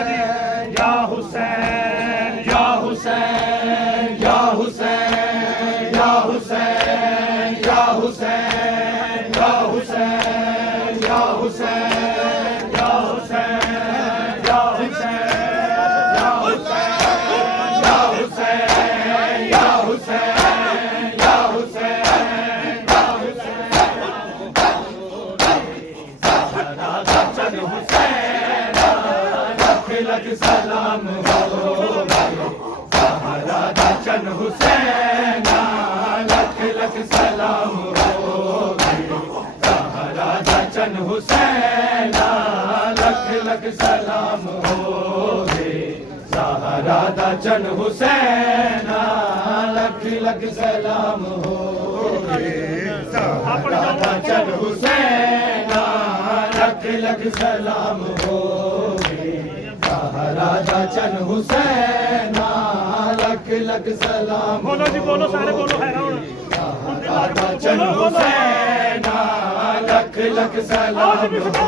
हुसैन या हुसैन या हुसैन या हुसैन या हुसैन या हुसैन या हुसैन या हुसैन या हुसैन या हुसैन या हुसैन या हुसैन या हुसैन या हुसैन लख सलाम हो राधा चन हुसैन लख लख सलाम हो राधा चन हुसैन लख लख सलाम हो राधा चन हुसैन लख लख सलाम हो राधा चन हुसैन लख लख सलाम हो राधा चन हुसैन लख लख सलाम बोलो जी बोलो सारे बोलो है राधा चन हुसैन लख लख सलाम हो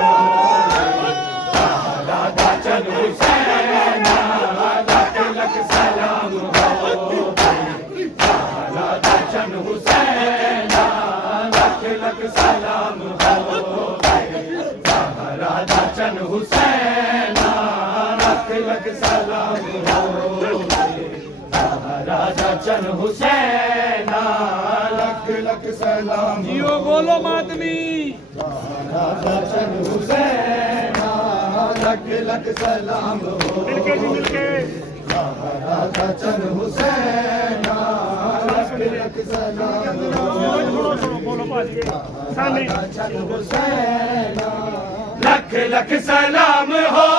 राधा चन हुसैन लख लख सलाम हो राधा चन हुसैन लख लख सलाम हो राधा चन हुसैन लख सलाम हो राधा चन हुसैन लख लख सलाम जियो बोलो मातमी राधा चन हुसैन लख लख सलाम हो मिलके जी मिलके राधा चन हुसैन लख लख सलाम हो बोलो भाजी सामने राधा चन हुसैन लख लख सलाम हो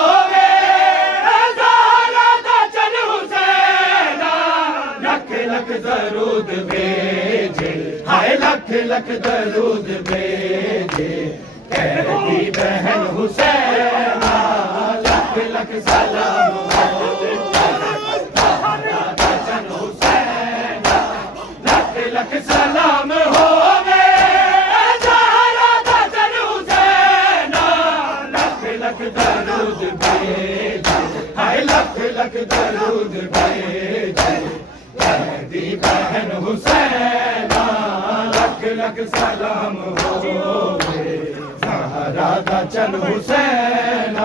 लख दरूद भेजे हाय लख लख दरूद भेजे कहती बहन हुसैन लख लख सलाम राधा चन हुसैन लख लख सलाम हो राधा चन हुसैन लख लख दरूद भेजे हाय लख लख दरूद भेजे कहती बहन हुसैन लख लख सलाम हो राधा चन हुसैन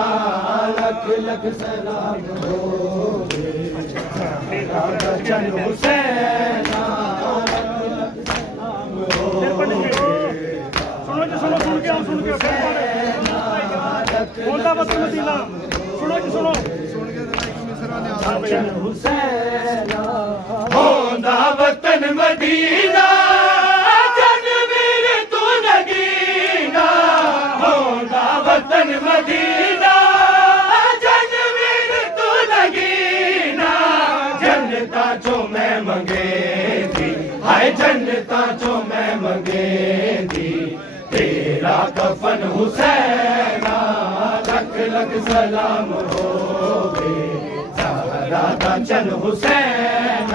लख लख सलाम हो राधा चन हुसैन सुनो जी सुनो सुन के बोलता बस मदीना सुनो जी सुनो हुसैन होंदा वतन मदीना जनवीर तू नगीना होंदा वतन मदीना जनवीर तू नगीना जन्नता जो मैं मंगेंदी हाय जन्नता जो मैं मंगेंदी तेरा कफन हुसैन लख लख सलाम हो राधा चन हुसैन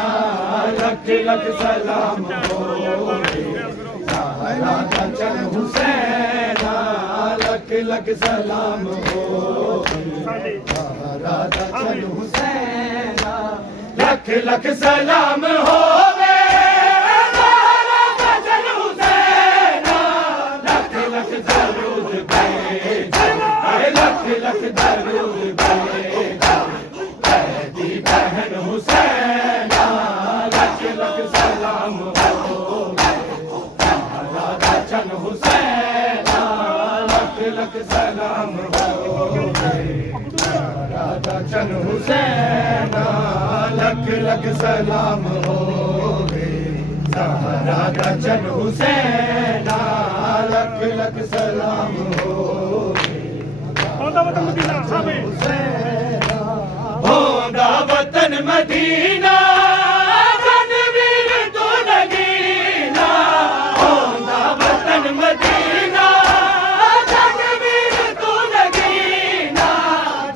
लख लख सलाम हो राधा चन हुसैन लख लख सलाम हो राधा चन हुसैन लख लख सलाम हो राधा चन हुसैन लख लख दरूद भेजे लख लख दरूद भेजे बहन हुसैन लख लख सलाम हो राधा चन हुसैन लख लख सलाम हो राधा चन हुसैन लख लख सलाम हो राधा चन हुसैन लख लख सलाम हो वतन मदीना सामने होंदा वतन मदीना जनवीर तू नगीना होंदा वतन मदीना जनवीर तू नगीना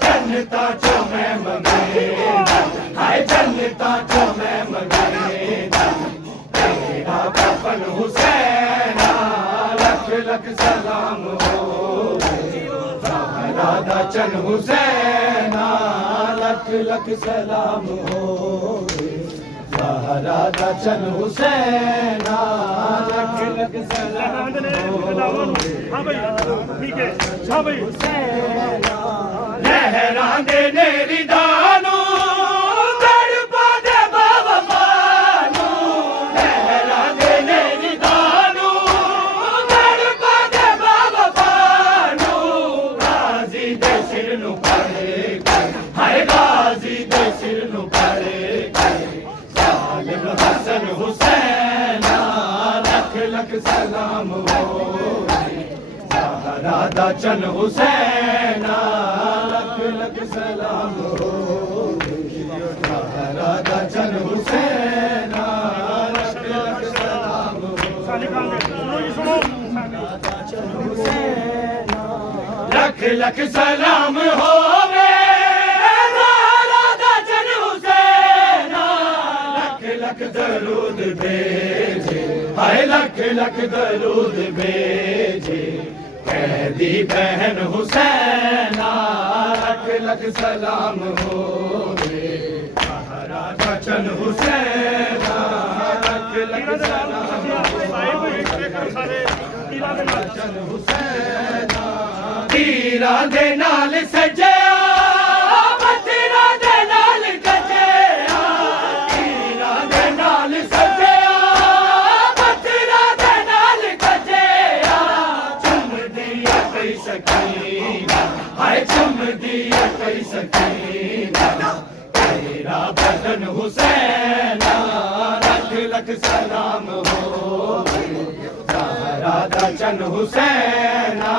जन्नता जो मैं मंगेंदा हाय जन्नता जो मैं मंगेंदा तेरा कफन हुसैन लख लख सलाम हो ज़हरा दा चन हुसैना लख लख सलाम होवे ज़हरा दा चन हुसैना लख लख सलाम होवे हाँ भाई ठीक है हाँ भाई लहरांदे ने रिदानू तड़पा दे बाबानू लहरांदे ने रिदानू तड़पा दे बाबानू गाजी दे सिर नु पड़े हाय गाजी दे सिर नु पड़े सालिम हसन हुसैना लख लख सलाम हो ज़हरा दा चन हुसैना लख लख सलाम हो ज़हरा दा चन हुसैना लख लख सलाम हो सुनो जी सुनो लख लख सलाम होवे ज़हरा दा चन हुसैना लख लख दरूद भेजे हाय लख लख दरूद भेजे कैदी बहन हुसैना लख लख सलाम होवे ज़हरा दा चन हुसैना लख लख सलाम चन हुसैना तीरा दे नाल सजया बतरा दे नाल कजया तीरा दे नाल सजया बतरा दे नाल कजया चुम दिया कई सकीना हाय चुम दिया कई सकीना तेरा बदन हुसैना लख लख सलाम हो ज़हरा दा चन हुसैना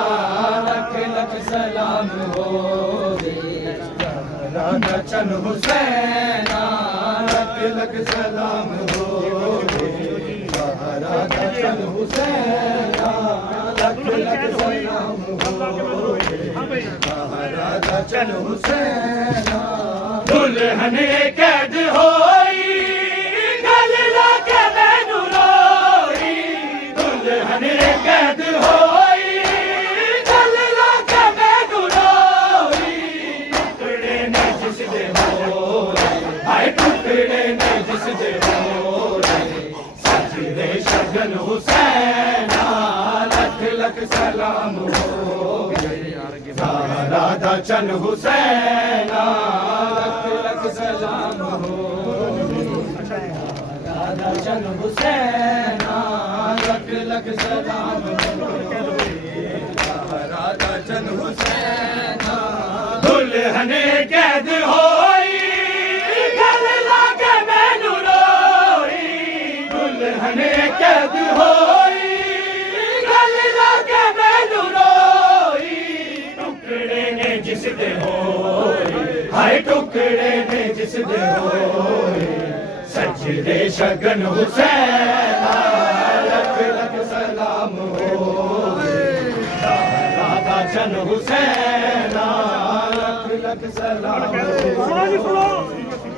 लख लख सलाम हो ज़हरा दा चन हुसैना लख लख सलाम हो ज़हरा दा चन हुसैना लख लख सलाम हो ज़हरा दा चन हुसैना दुल्हन कैद होई गल लाके मैनू रोई दुल्हन कैद होई गल लाके मैनू रोई टुकड़े ने जिस दे होए हाय टुकड़े ने जिस दे होए सजदे शगन हुसैना लख लख सलाम हो ज़हरा दा चन हुसैना लख लख सलाम हो ज़हरा दा चन हुसैना लख लख सलाम हो ज़हरा दा चन हुसैना दुल्हन कैद होई गल लागे मैनू रोई दुल्हन कैद होई गल लागे मैनू रोई टुकड़े ने जिस दे होए हाय टुकड़े ने जिस दे होए सजदे शगन हुसैना लख लख सलाम हो ज़हरा दा चन हुसैना लख लख सलाम हो सुनो जी सुनो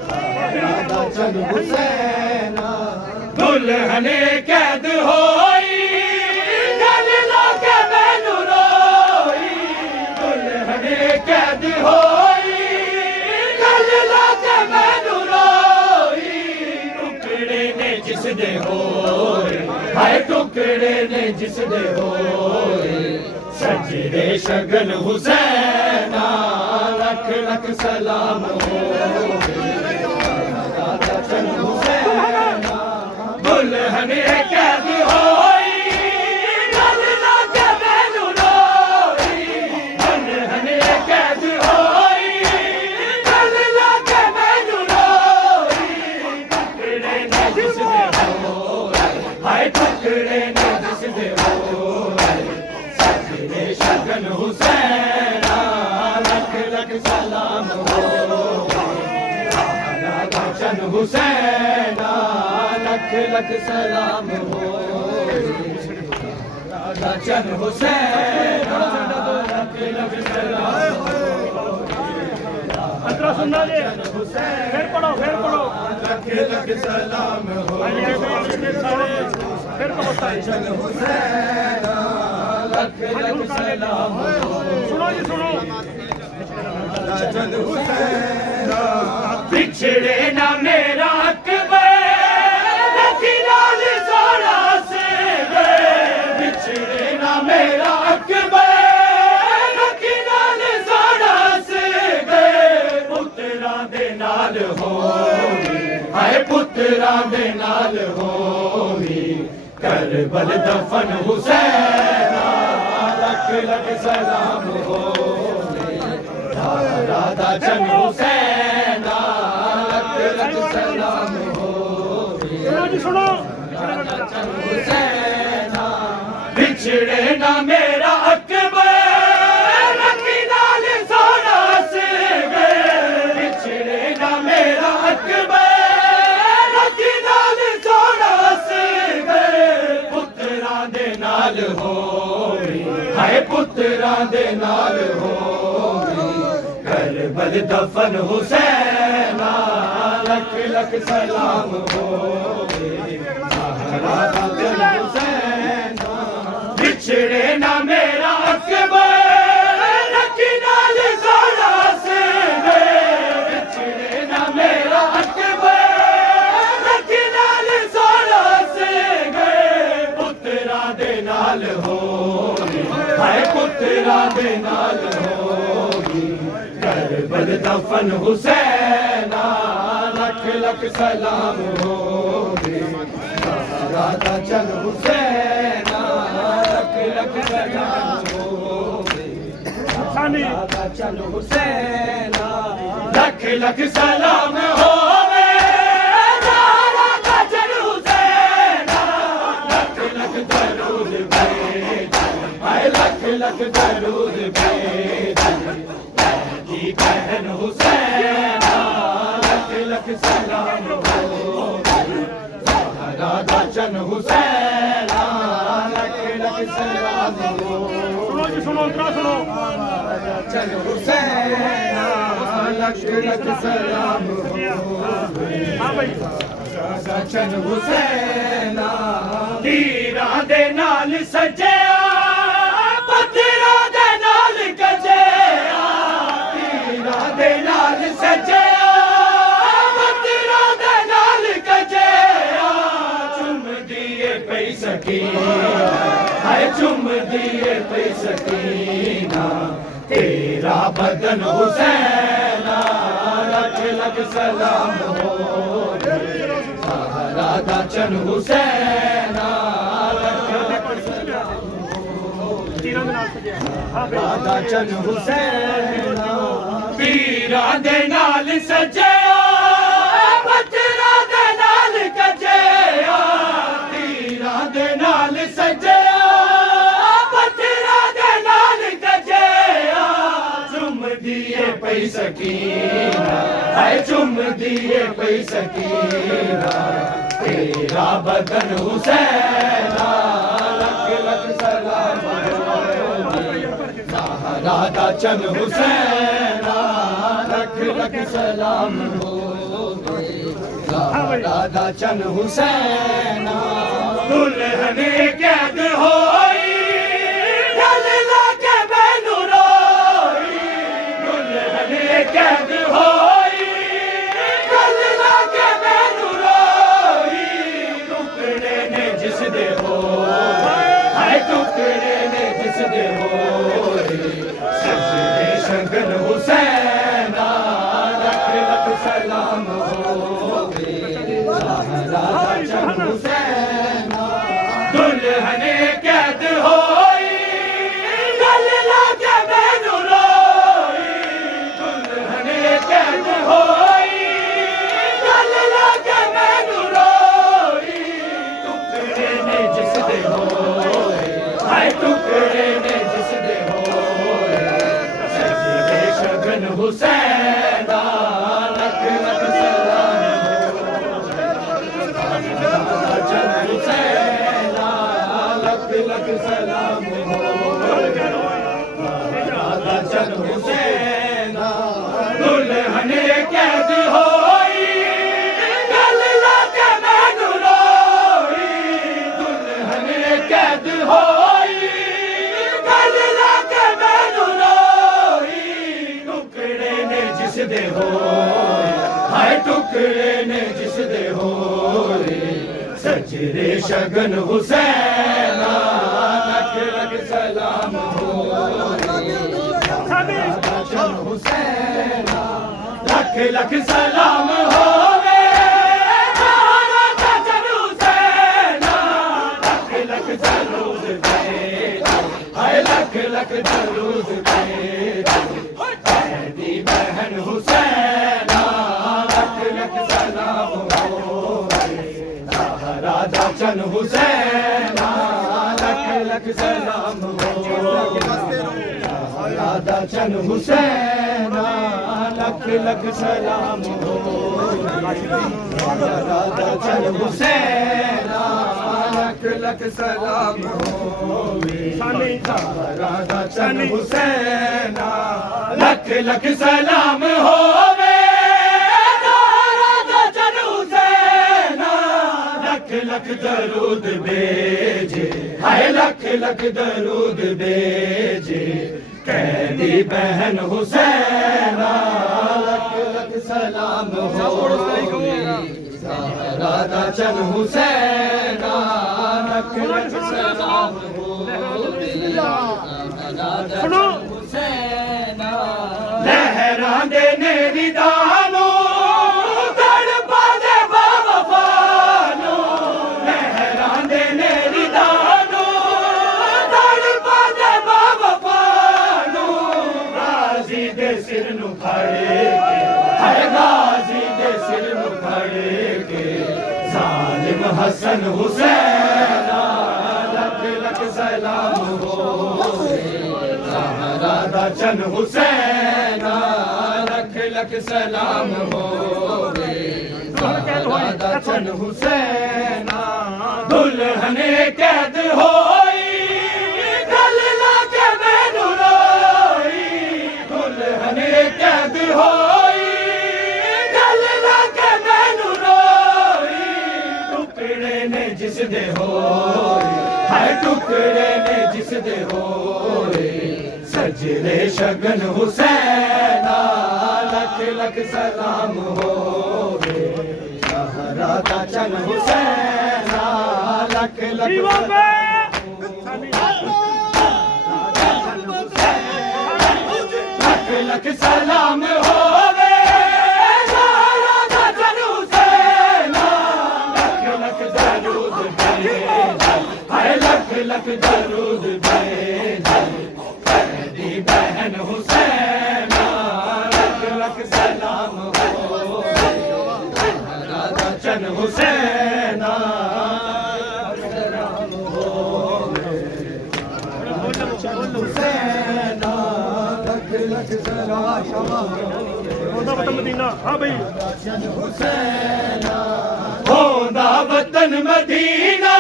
ज़हरा दा चन हुसैना दुल्हन कैद होई गल लाके मैनू रोई दुल्हन कैद होई गल लाके मैनू रोई टुकड़े ने जिस दे होए हाय टुकड़े ने जिस दे होए सजदे शगन हुसैना लख लख सलाम हो ज़हरा दा चन हुसैना दुल्हन कैद होई गल लाके मैनू रोई दुल्हन कैद होई गल लाके मैनू रोई टुकड़े ने जिस दे होए हाय टुकड़े ने जिस दे होए सजदे शगन हुसैना लख लख सलाम हो ज़हरा दा चन हुसैना लख लख सलाम हो ज़हरा दा चन हुसैना लख लख सलाम हो अंतरा सुनना जी फिर पढ़ो लख लख सलाम हो फिर पढ़ो चन हुसैना लख लख सलाम हो सुनो जी सुनो चल हुसैन बिछड़े ना मेरा अकबर रखी लाल सोना से गए बिछड़े ना मेरा अकबर रखी लाल सोना से गए पुत्रा दे नाल होवी हाय पुत्रा दे नाल होवी करबल दफन हुसैन लख लख सलाम होवे राधा चन हुसैन लख लख सलाम होवे सुनो जी सुनो राधा चन हुसैन बिछड़े ना मेरा अकबर रखी लाल सोना से गए बिछड़े ना मेरा अकबर रखी लाल सोना से गए पुत्रा दे नाल होवी हाय पुत्रा दे नाल होवी करबल दफन हुसैन लख लख सलाम होवे राधा चन हुसैन बिछड़े ना मेरा अकबर रखी लाल सोना से गए बिछड़े ना मेरा अकबर रखी लाल सोना से गए पुत्रा दे नाल होवी हाय पुत्रा दे नाल होवी करबल दफन हुसैन लख लख सलाम होवे राधा चन हुसैन लख लख सलाम होवे सानी राधा चन हुसैन लख लख सलाम होवे राधा चन हुसैन लख लख दरूद भेजन हाय लख लख दरूद भेजन की बहन हुसैन लख लख सलाम होवे राधा चन हुसैन लख लख सलाम होवे सुनो जी सुनो अंतरा सुनो चल हुसैन लख लख सलाम होवे हाँ भाई राधा चन हुसैन तीरा दे नाल सजया पत्थरा दे नाल गजया तीरा दे नाल सजया पत्थरा दे नाल गजया चुम दिए पई सकीना हाय चुम दिए पई सकीना तेरा बदन हुसैन लख लख सलाम होवे राधा चन हुसैन लख लख सलाम तीरा दे नाल सजिया हाँ भाई राधा चन हुसैन पीरा दे नाल सजया पत्थरा दे नाल गजया पीरा दे नाल सजया पत्थरा दे नाल गजया चुम दिए पई सकीना हाय चुम दिए पई सकीना तेरा बदन हुसैन लख लख सलाम राधा चन हुसैन लख लख सलाम होवे राधा चन हुसैन दुल्हन कैद होई ढल लाके मैनू रोई दुल्हन कैद होई ढल लाके मैनू रोई टुकड़े ने जिस दे होए हाय टुकड़े ने जिस दे होए सजदे शगन हुसैन लख लख सलाम होवे राधा चन हुसैन दुल्हन कैद होई गल लागे मैनू रोई दुल्हन कैद होई गल लागे मैनू रोई टुकड़े ने जिस दे होए हाय टुकड़े ने जिस दे होए सजदे शगन हुसैन लख लख सलाम राधा चन हुसैन लख लख सलाम राधा चन हुसैन दुल्हन कैद होई गल लागे मैनू रोई दुल्हन कैद होई गल लागे मैनू रोई टुकड़े ने टुकड़े ने जिस दे होए सजरे शगन हुसैना लख लख सलाम चन हुसैना लख लख सलाम होवे तारा चन हुसैना लख लख दरूद भेजो हाय लख लख दरूद भेजो मेरी बहन हुसैना लख लख सलाम होवे राजा चन हुसैना लख लख सलाम होवे राजा चन हुसैना लख लख सलाम हो राजा चन हुसैना लख लख सलाम हो राजा चन हुसैना लख लख सलाम हो राजा चन हुसैना लख लख दरूद भेजे हाय लख लख दरूद भेजे कैदी बहन हुसैना लख लख सलाम हो राजा चन हुसैना लख लख सलाम हो राजा हुसैना लहरा दे नेरी दानो तड़पा दे बावफानो लहरा दे नेरी दानो तड़पा दे बावफानो गाजी दे सिर नु फड़े के हाय गाजी दे सिर नु फड़े के जालिम हसन हुसैना लख लख सलाम हो राजा चन हुसैना लख लख सलाम हो राजा चन हुसैना दुल्हने कैद होई गल लाके मैनू रोई दुल्हने कैद होई गल लाके मैनू रोई टुकड़े ने जिस दे होई हाय टुकड़े ने जिस दे होई सजरे शगन हुसैना लख लख सलाम होवे राजा चन हुसैना लख लख लख लख सलाम होवे राजा चन हुसैना लख लख दरूद भेजे हाय लख लख दरूद भेजे बहन हुसैना लख लख सलाम हो राजा चन हुसैना सलाम हो हुसैना लख लख सलाम होंदा वतन मदीना हाँ भाई चन हुसैना होंदा वतन मदीना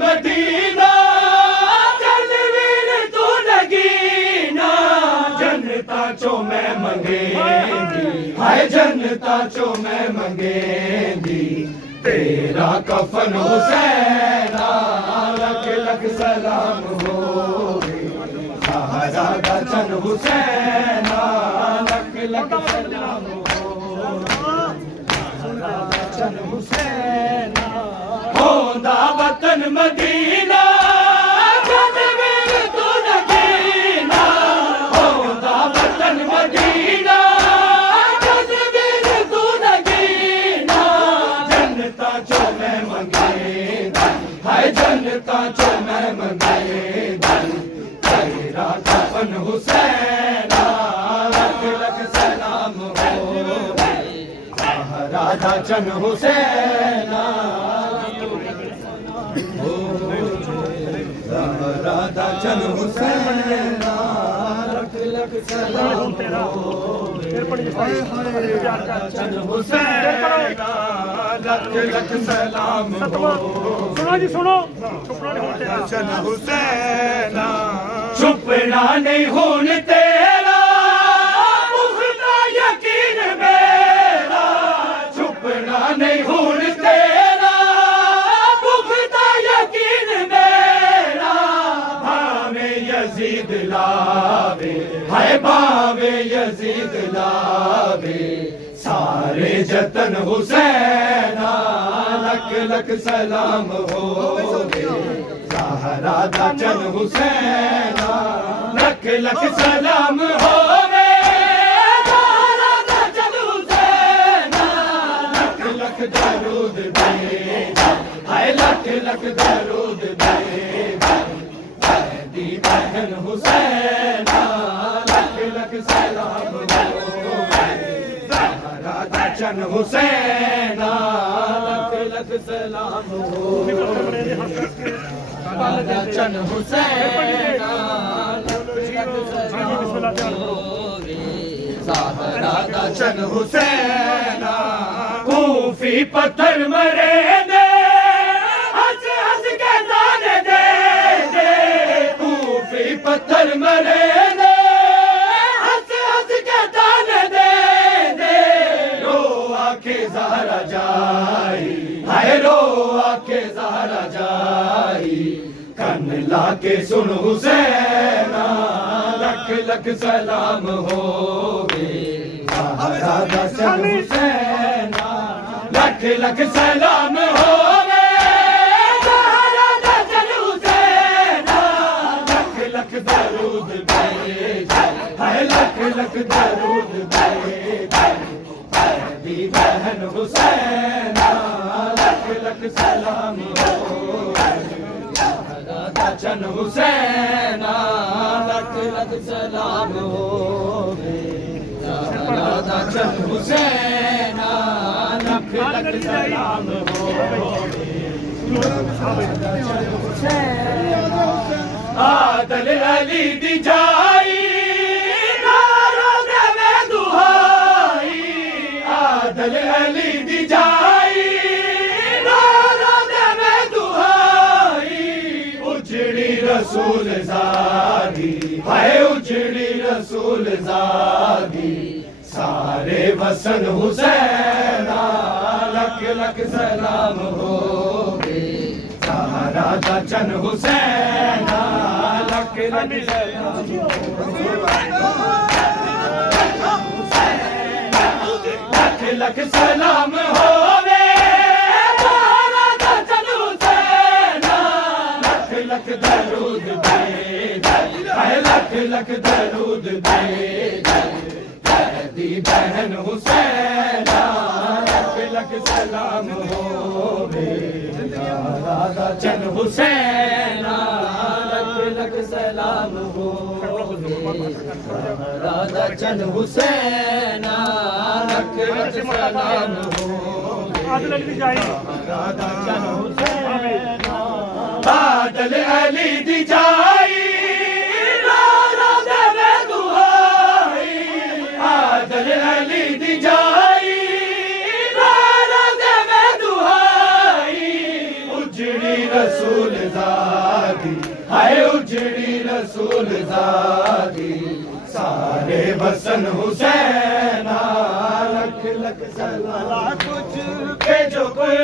मदीना जनवीर तू नगीना जनता चो मैं मंगेंदी हाय जनता चो मैं मंगेंदी तेरा कफन हुसैना लख लख सलाम हो राजा चन हुसैना लख लख सलाम हो राजा चन हुसैना होंदा वतन मदीना जनवीर तू नगीना होंदा वतन मदीना जनवीर तू नगीना जनता चो मैं मंगेंदा हाय जनता चो मैं मंगेंदा तेरा कफन हुसैना लख लख सलाम हो राजा चन हुसैना राजा चन हुसैना लख लख सलाम हो चन हुसैना लख लख सलाम हो सुनो जी सुनो चन हुसैना छुपना नहीं हुन तेरा पुख्ता यकीन मेरा छुपना नहीं हुन तेरा पुख्ता यकीन मेरा भावे यजीद लावे वसन हुसैना लख लख सलाम होवे ज़हरा दा चन हुसैना लख लख सलाम होवे ज़हरा दा चन हुसैना लख लख दरूद भेजा हाय लख लख दरूद भेजा दी बहन हुसैना लख लख सलाम होवे ज़हरा दा चन हुसैना लख लख सलाम होवे चन हुसैना चन हुसैना कूफी पत्थर मरे दे हंस हंस के दाने दे दे कूफी पत्थर मरे दे हंस हंस के दाने दे दे रो आके ज़हरा जाई हाय रो आके ज़हरा जाई कन लाके सुन हुसैना लख लख सलाम होवे ज़हरा दा चन हुसैना लख लख सलाम होवे ज़हरा दा चन हुसैना लख लख दरूद भेजा हाय लख लख दरूद भेजा दी बहन हुसैना लख लख सलाम होवे चन हुसैना लख लख सलाम होवे ज़हरा चन हुसैना लख लख सलाम होवे आदल अली दी जाई नारा देवे दुहाई आदल अली दी जाई नारा देवे दुहाई उजड़ी रसूल ज़ादी हाय उजड़ी रसूल ज़ादी सारे वसन हुसैना लख लख सलाम होवे ज़हरा दा चन हुसैना लख लख सलाम लख लख सलाम होवे ज़हरा दा चन हुसैना लख लख दरूद भेजा हाय लख लख दरूद भेजा दी बहन हुसैना लख लख सलाम होवे ज़हरा दा चन हुसैना लख लख सलाम होवे ज़हरा दा चन हुसैना लख लख सलाम होवे आदल अली जाई ज़हरा दा चन हुसैना बादल अली दी जाई नारा देवे दुहाई आदल अली दी जाई नारा देवे दुहाई उजड़ी रसूल ज़ादी हाय उजड़ी रसूल ज़ादी सारे वसन हुसैना लख लख सलाम कुछ के जो कोई